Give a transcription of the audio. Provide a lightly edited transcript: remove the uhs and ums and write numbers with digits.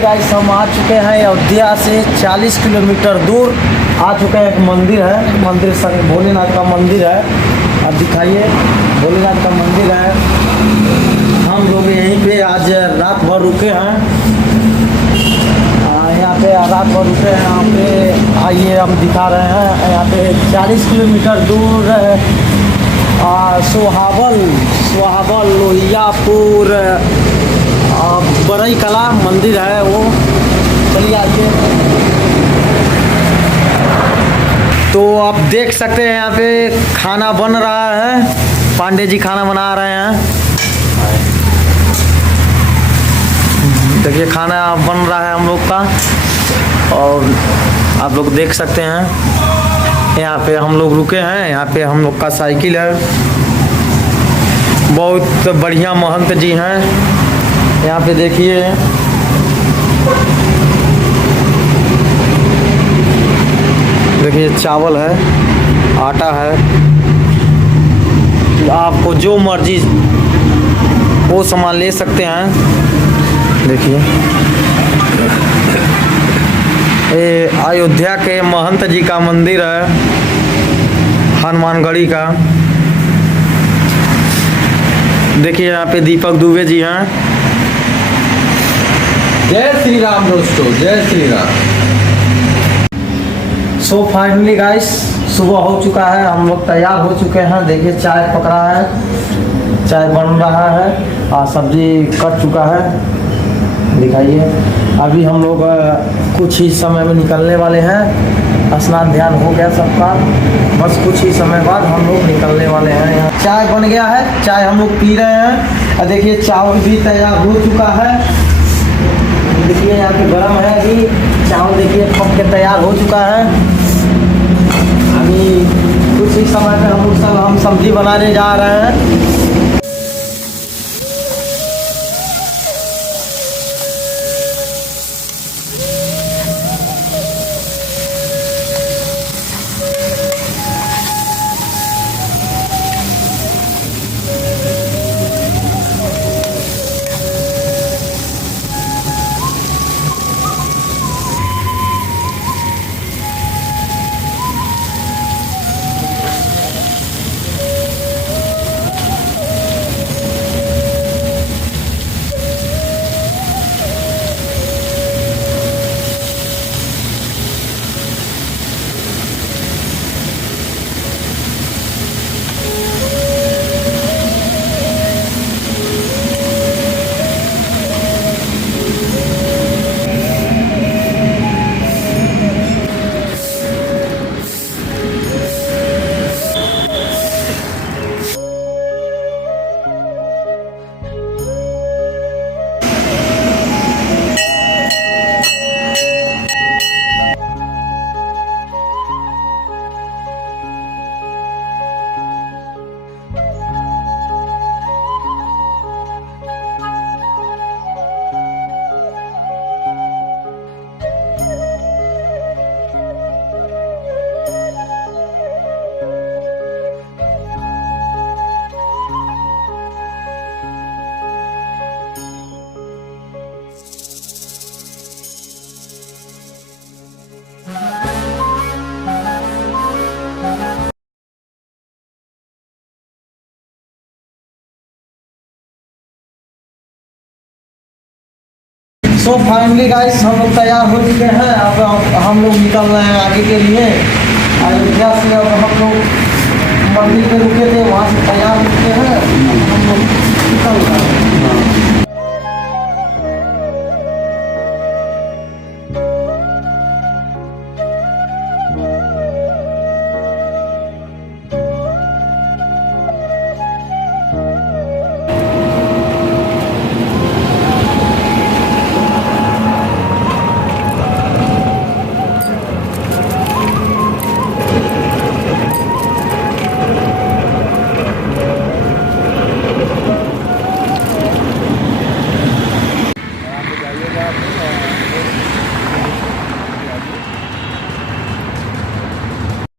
Guys हम आ चुके हैं अयोध्या से 40 किलोमीटर दूर आ चुके हैं। एक मंदिर है, मंदिर भोलेनाथ का मंदिर है। आप दिखाइए, भोलेनाथ का मंदिर है। हम लोग यहीं पे आज रात भर रुके हैं। यहाँ पे रात भर रुके हैं। यहाँ पे आइए हम दिखा रहे हैं। यहाँ पे 40 किलोमीटर दूर सोहावल लोहियापुर बरई कला मंदिर है वो। चलिए आइए। तो आप देख सकते हैं यहाँ पे खाना बन रहा है। पांडे जी खाना बना रहे हैं। देखिए खाना बन रहा है हम लोग का, और आप लोग देख सकते हैं यहाँ पे हम लोग रुके हैं। यहाँ पे हम लोग का साइकिल है। बहुत बढ़िया महंत जी हैं। यहाँ पे देखिए चावल है, आटा है। आपको जो मर्जी वो सामान ले सकते हैं। देखिए ये अयोध्या के महंत जी का मंदिर है, हनुमानगढ़ी का। देखिए यहाँ पे दीपक दुबे जी हैं। जय श्री राम दोस्तों, जय Shri Ram. So finally guys सुबह हो चुका है, हम लोग तैयार हो चुके हैं। देखिए चाय पकड़ा है, चाय बन रहा है और सब्जी कट चुका है। दिखाइए अभी हम लोग कुछ ही समय में निकलने वाले हैं। स्नान ध्यान हो गया सबका, बस कुछ ही समय बाद हम लोग निकलने वाले हैं। यहाँ चाय बन गया है, चाय हम लोग पी रहे हैं। और देखिए चावल भी तैयार हो चुका है। देखिए यहाँ पे गरम है अभी चावल। देखिए पक के तैयार हो चुका है। अभी कुछ ही समय में हम सब्जी बनाने जा रहे हैं। सो फाइनली गाइस हम लोग तैयार हो चुके हैं। अब हम लोग निकल रहे हैं आगे के लिए। अयोध्या से अब हम लोग मंदिर पे रुके थे, वहाँ से तैयार हो चुके हैं। हम लोग निकल रहे हैं।